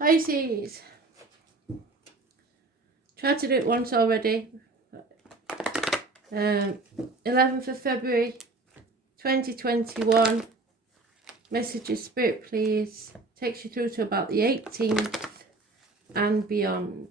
Pisces. Tried to do it once already. 11th of February 2021. Messages, Spirit, please. Takes you through to about the 18th and beyond.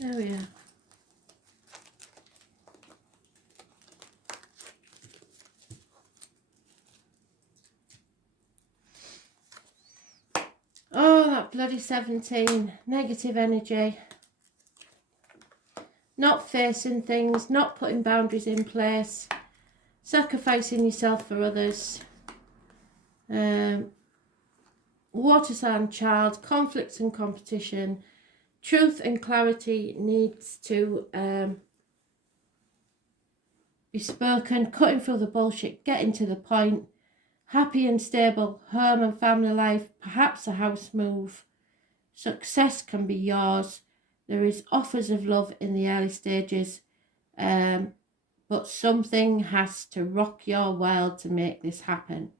There we are. Oh, that bloody 17. Negative energy. Not facing things, not putting boundaries in place, sacrificing yourself for others. Water sign child, conflicts and competition. Truth and clarity needs to be spoken, cutting through the bullshit, getting to the point. Happy and stable home and family life, perhaps a house move. Success can be yours. There is offers of love in the early stages, but something has to rock your world to make this happen.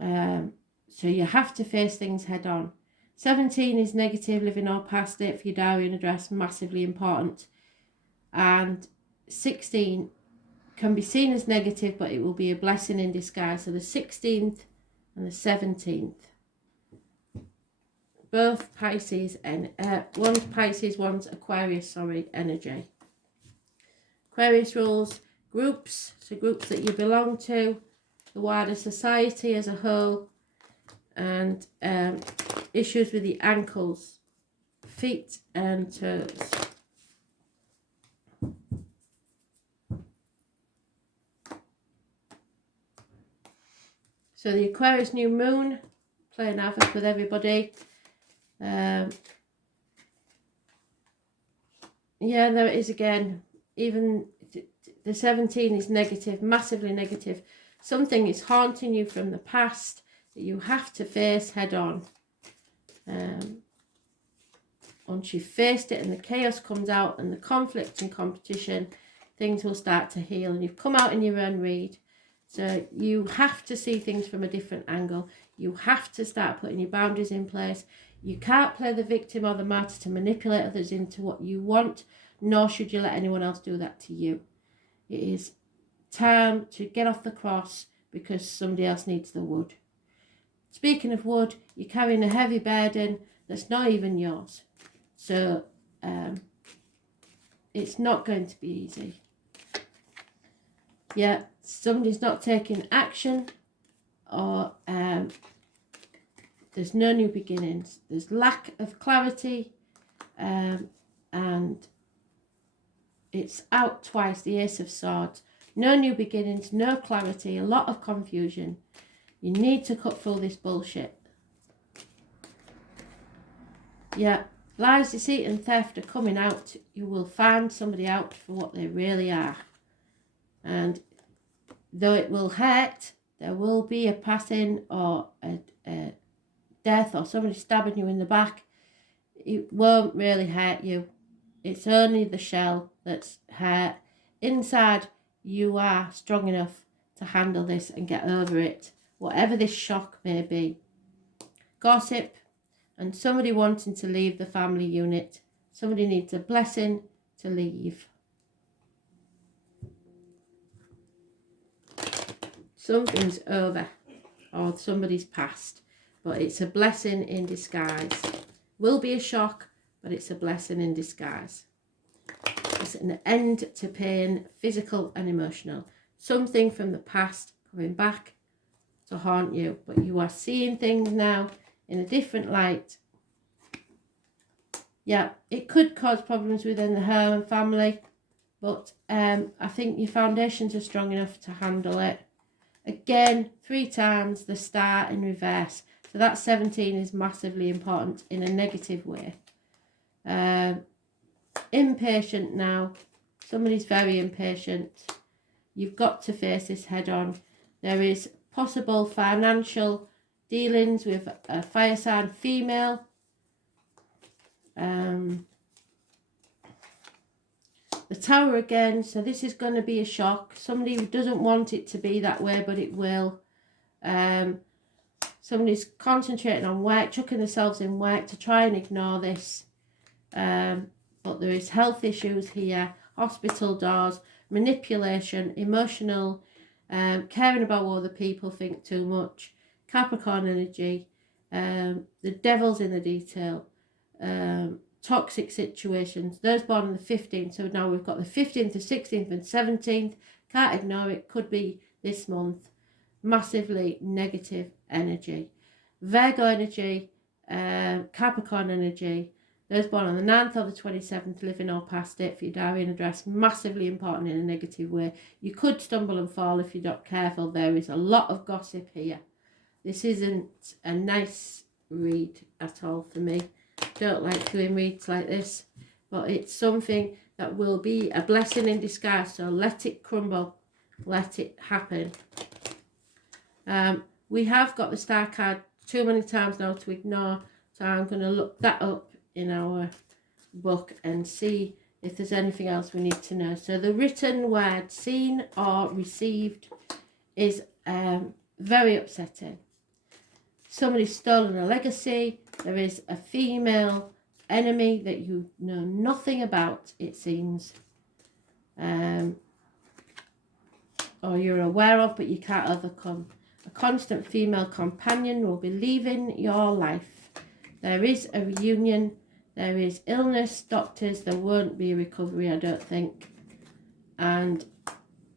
So you have to face things head on. 17 is negative, living or past it for your diary and address, massively important. And 16 can be seen as negative, but it will be a blessing in disguise. So the 16th and the 17th. Both Pisces and one's Pisces, one's Aquarius, energy. Aquarius rules groups, so groups that you belong to, the wider society as a whole, and issues with the ankles, feet and toes. So the Aquarius new moon playing havoc with everybody. Yeah, there it is again. Even the 17 is negative, massively negative. Something is haunting you from the past that you have to face head on. Once you've faced it and the chaos comes out and the conflict and competition, things will start to heal. And you've come out in your own read. So you have to see things from a different angle. You have to start putting your boundaries in place. You can't play the victim or the martyr to manipulate others into what you want, nor should you let anyone else do that to you. It is time to get off the cross because somebody else needs the wood. Speaking of wood, you're carrying a heavy burden that's not even yours. So it's not going to be easy. Yeah, somebody's not taking action, or there's no new beginnings. There's lack of clarity, and it's out twice, the Ace of Swords. No new beginnings, no clarity, a lot of confusion. You need to cut through this bullshit. Yeah, lies, deceit and theft are coming out. You will find somebody out for what they really are. And though it will hurt, there will be a passing or a death or somebody stabbing you in the back. It won't really hurt you. It's only the shell that's hurt. Inside, you are strong enough to handle this and get over it, whatever this shock may be. Gossip and somebody wanting to leave the family unit. Somebody needs a blessing to leave. Something's over or somebody's passed, but it's a blessing in disguise. Will be a shock, but it's a blessing in disguise. It's an end to pain, physical and emotional. Something from the past coming back to haunt you, but you are seeing things now in a different light. Yeah, it could cause problems within the home and family, but I think your foundations are strong enough to handle it. Again, 3 times the star in reverse. So that 17 is massively important in a negative way. Impatient now. Somebody's very impatient. You've got to face this head on. There is possible financial dealings with a fire sign female. The Tower again. So this is going to be a shock. Somebody who doesn't want it to be that way, but it will. Somebody's concentrating on work, chucking themselves in work to try and ignore this. But there is health issues here, hospital doors, manipulation, emotional, caring about what other people think too much, Capricorn energy, the devil's in the detail, toxic situations. Those born on the 15th, so now we've got the 15th, the 16th and 17th. Can't ignore it, could be this month. Massively negative energy. Virgo energy, Capricorn energy. Those born on the 9th or the 27th, living or past it for your diary and address, massively important in a negative way. You could stumble and fall if you're not careful. There is a lot of gossip here. This isn't a nice read at all for me. Don't like doing reads like this, but it's something that will be a blessing in disguise. So let it crumble, let it happen. We have got the star card too many times now to ignore, so I'm going to look that up in our book and see if there's anything else we need to know. So the written word seen or received is very upsetting. Somebody's stolen a legacy. There is a female enemy that you know nothing about, it seems, or you're aware of but you can't overcome. A constant female companion will be leaving your life. There is a reunion. There is illness, doctors. There won't be a recovery, I don't think. And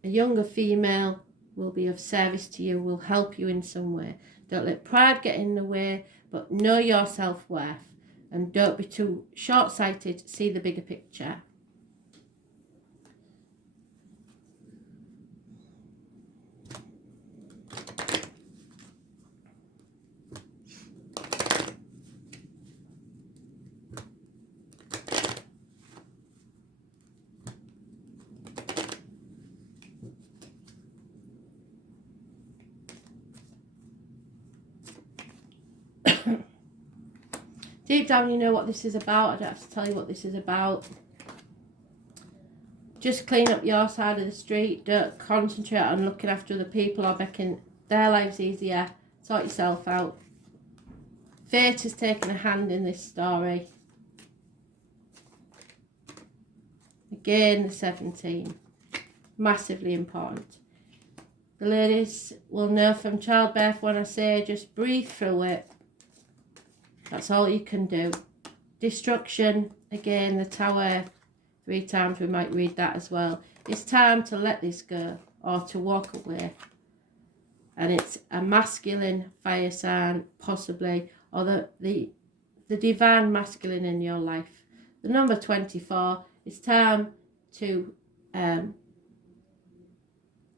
a younger female will be of service to you, will help you in some way. Don't let pride get in the way, but know your self-worth. And don't be too short-sighted. See the bigger picture. Deep down you know what this is about. I don't have to tell you what this is about. Just clean up your side of the street. Don't concentrate on looking after other people or making their lives easier. Sort yourself out. Fate has taken a hand in this story. Again, the 17. Massively important. The ladies will know from childbirth when I say just breathe through it. That's all you can do. Destruction, again, the Tower, 3 times we might read that as well. It's time to let this go or to walk away. And it's a masculine fire sign, possibly, or the divine masculine in your life. The number 24, it's time to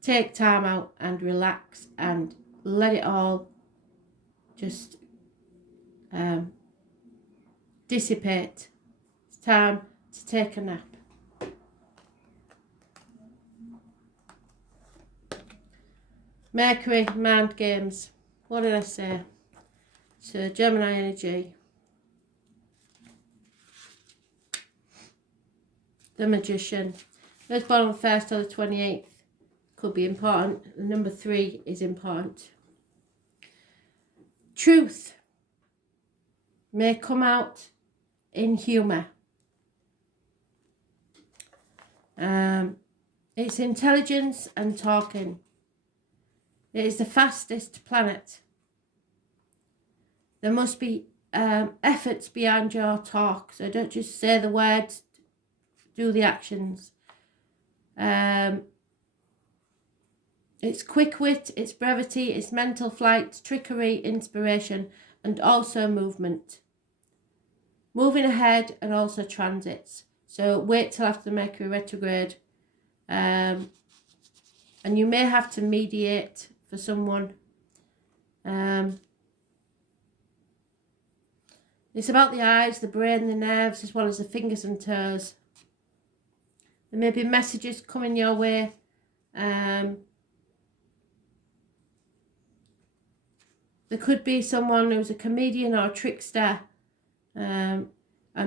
take time out and relax and let it all just dissipate. It's time to take a nap. Mercury, mind games. What did I say? So Gemini energy. The Magician. Those born on the 1st or the 28th could be important. The number 3 is important. Truth may come out in humour. It's intelligence and talking. It is the fastest planet. There must be efforts behind your talk. So don't just say the words, do the actions. It's quick wit, it's brevity, it's mental flight, trickery, inspiration, and also movement. Moving ahead and also transits. So wait till after the Mercury retrograde. And you may have to mediate for someone. It's about the eyes, the brain, the nerves, as well as the fingers and toes. There may be messages coming your way. There could be someone who's a comedian or a trickster. And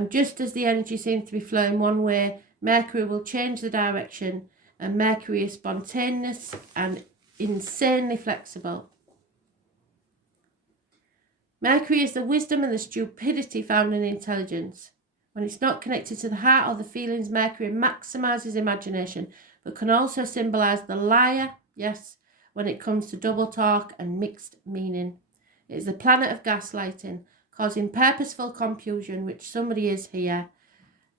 just as the energy seems to be flowing one way, Mercury will change the direction. And Mercury is spontaneous and insanely flexible. Mercury is the wisdom and the stupidity found in intelligence. When it's not connected to the heart or the feelings, Mercury maximizes imagination, but can also symbolize the liar, yes, when it comes to double talk and mixed meaning. It is the planet of gaslighting, causing purposeful confusion, which somebody is here,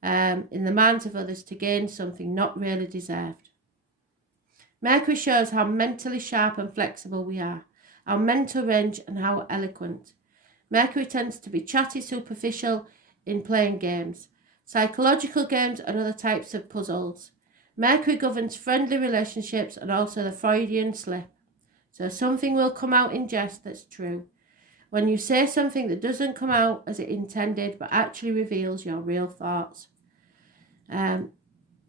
in the minds of others to gain something not really deserved. Mercury shows how mentally sharp and flexible we are, our mental range and how eloquent. Mercury tends to be chatty, superficial in playing games, psychological games and other types of puzzles. Mercury governs friendly relationships and also the Freudian slip. So something will come out in jest that's true. When you say something that doesn't come out as it intended but actually reveals your real thoughts.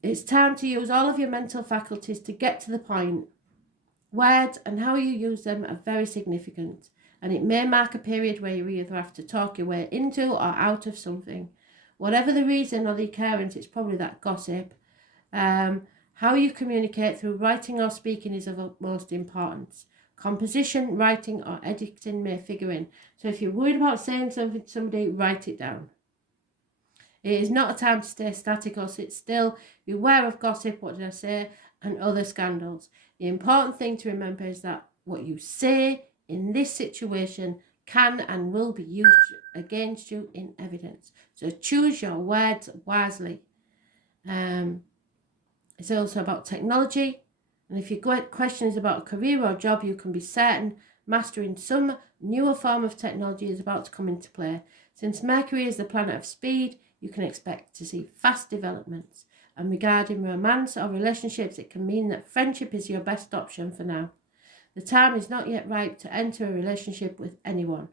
It's time to use all of your mental faculties to get to the point. Words and how you use them are very significant, and it may mark a period where you either have to talk your way into or out of something. Whatever the reason or the occurrence, it's probably that gossip. How you communicate through writing or speaking is of utmost importance. Composition, writing or editing may figure in. So if you're worried about saying something to somebody, write it down. It is not a time to stay static or sit still. Beware of gossip, what did I say, and other scandals. The important thing to remember is that what you say in this situation can and will be used against you in evidence. So choose your words wisely. It's also about technology. And if your question is about a career or job, you can be certain mastering some newer form of technology is about to come into play. Since Mercury is the planet of speed, you can expect to see fast developments. And regarding romance or relationships, it can mean that friendship is your best option for now. The time is not yet ripe to enter a relationship with anyone.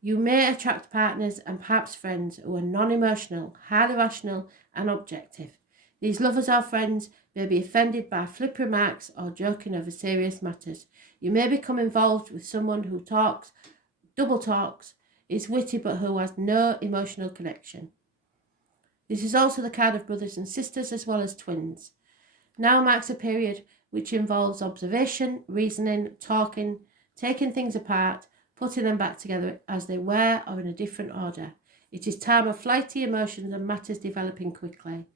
You may attract partners and perhaps friends who are non-emotional, highly rational and objective. These lovers or friends may be offended by flip remarks or joking over serious matters. You may become involved with someone who talks, double talks, is witty but who has no emotional connection. This is also the card of brothers and sisters as well as twins. Now marks a period which involves observation, reasoning, talking, taking things apart, putting them back together as they were or in a different order. It is time of flighty emotions and matters developing quickly.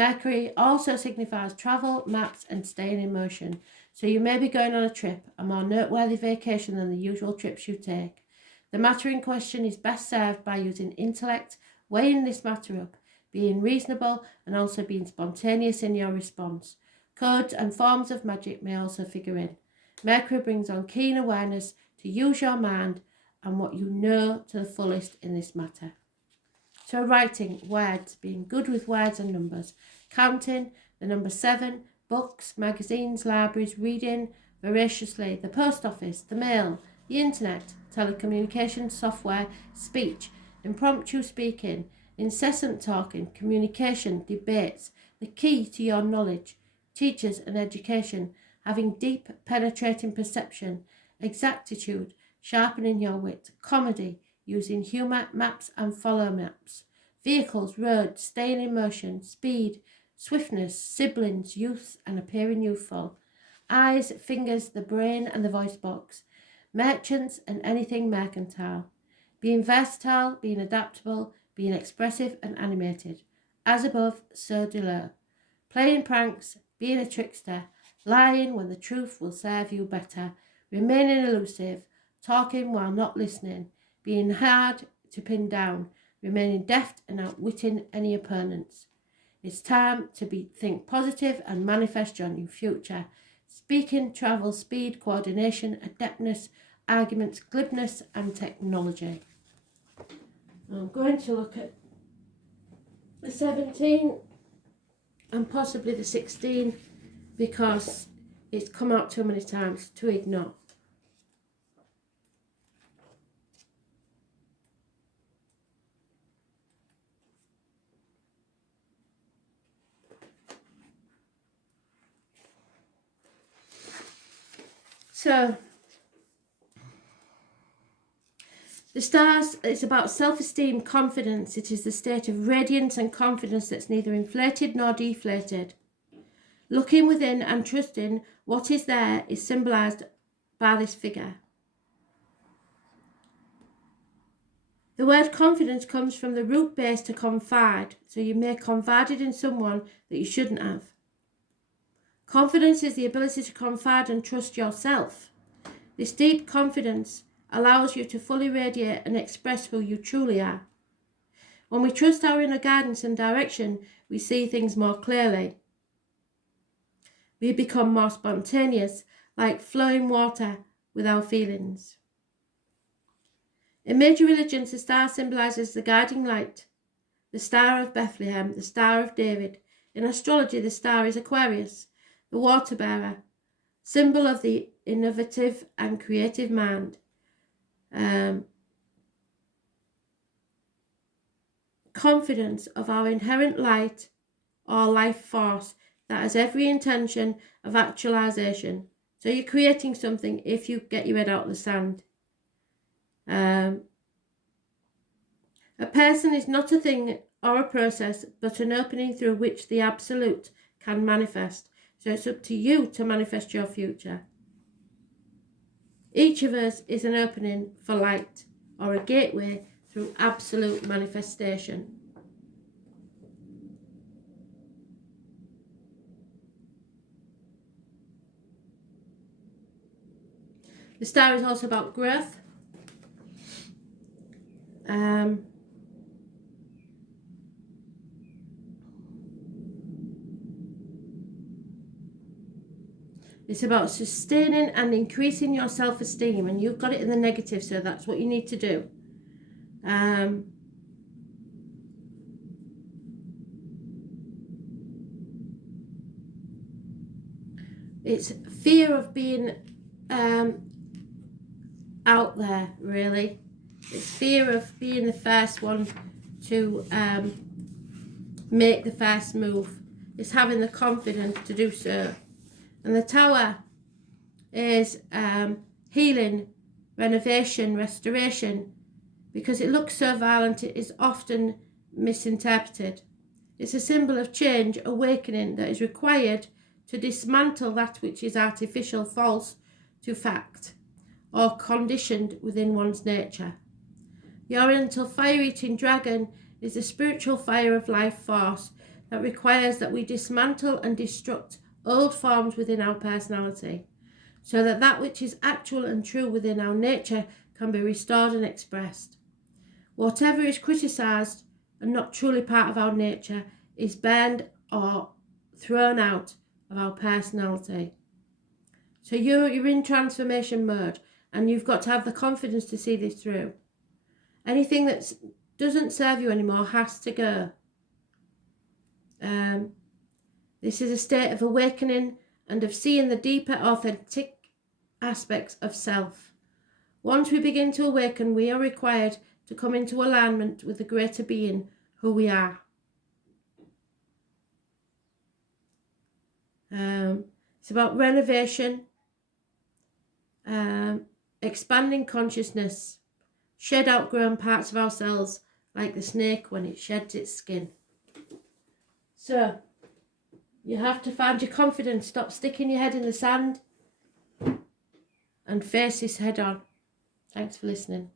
Mercury also signifies travel, maps and staying in motion. So you may be going on a trip, a more noteworthy vacation than the usual trips you take. The matter in question is best served by using intellect, weighing this matter up, being reasonable and also being spontaneous in your response. Codes and forms of magic may also figure in. Mercury brings on keen awareness to use your mind and what you know to the fullest in this matter. So writing, words, being good with words and numbers. Counting, the number 7, books, magazines, libraries, reading voraciously, the post office, the mail, the internet, telecommunications software, speech, impromptu speaking, incessant talking, communication, debates, the key to your knowledge, teachers and education, having deep penetrating perception, exactitude, sharpening your wit, comedy, using humour, maps and follow maps, vehicles, roads, staying in motion, speed, swiftness, siblings, youth and appearing youthful, eyes, fingers, the brain and the voice box, merchants and anything mercantile, being versatile, being adaptable, being expressive and animated, as above, so below, playing pranks, being a trickster, lying when the truth will serve you better, remaining elusive, talking while not listening, being hard to pin down, remaining deft and outwitting any opponents. It's time to think positive and manifest your new future. Speaking, travel, speed, coordination, adeptness, arguments, glibness and technology. I'm going to look at the 17 and possibly the 16 because it's come out too many times to ignore. So, the stars, it's about self-esteem, confidence. It is the state of radiance and confidence that's neither inflated nor deflated. Looking within and trusting what is there is symbolised by this figure. The word confidence comes from the root base to confide, so you may confided in someone that you shouldn't have. Confidence is the ability to confide and trust yourself. This deep confidence allows you to fully radiate and express who you truly are. When we trust our inner guidance and direction, we see things more clearly. We become more spontaneous, like flowing water with our feelings. In major religions, the star symbolises the guiding light, the Star of Bethlehem, the Star of David. In astrology, the star is Aquarius, the water bearer, symbol of the innovative and creative mind. Confidence of our inherent light or life force that has every intention of actualization. So you're creating something if you get your head out of the sand. A person is not a thing or a process, but an opening through which the absolute can manifest. So it's up to you to manifest your future. Each of us is an opening for light or a gateway through absolute manifestation. The star is also about growth. It's about sustaining and increasing your self-esteem, and you've got it in the negative, so that's what you need to do. It's fear of being out there, really. It's fear of being the first one to make the first move. It's having the confidence to do so. And the Tower is healing, renovation, restoration. Because it looks so violent, it is often misinterpreted. It's a symbol of change, awakening that is required to dismantle that which is artificial, false to fact, or conditioned within one's nature. The Oriental fire-eating dragon is the spiritual fire of life force that requires that we dismantle and destruct old forms within our personality, so that that which is actual and true within our nature can be restored and expressed. Whatever is criticised and not truly part of our nature is banned or thrown out of our personality. So you're in transformation mode, and you've got to have the confidence to see this through. Anything that doesn't serve you anymore has to go. This is a state of awakening and of seeing the deeper, authentic aspects of self. Once we begin to awaken, we are required to come into alignment with the greater being who we are. It's about renovation, expanding consciousness, shed outgrown parts of ourselves like the snake when it sheds its skin. So, you have to find your confidence, stop sticking your head in the sand and face this head on. Thanks for listening.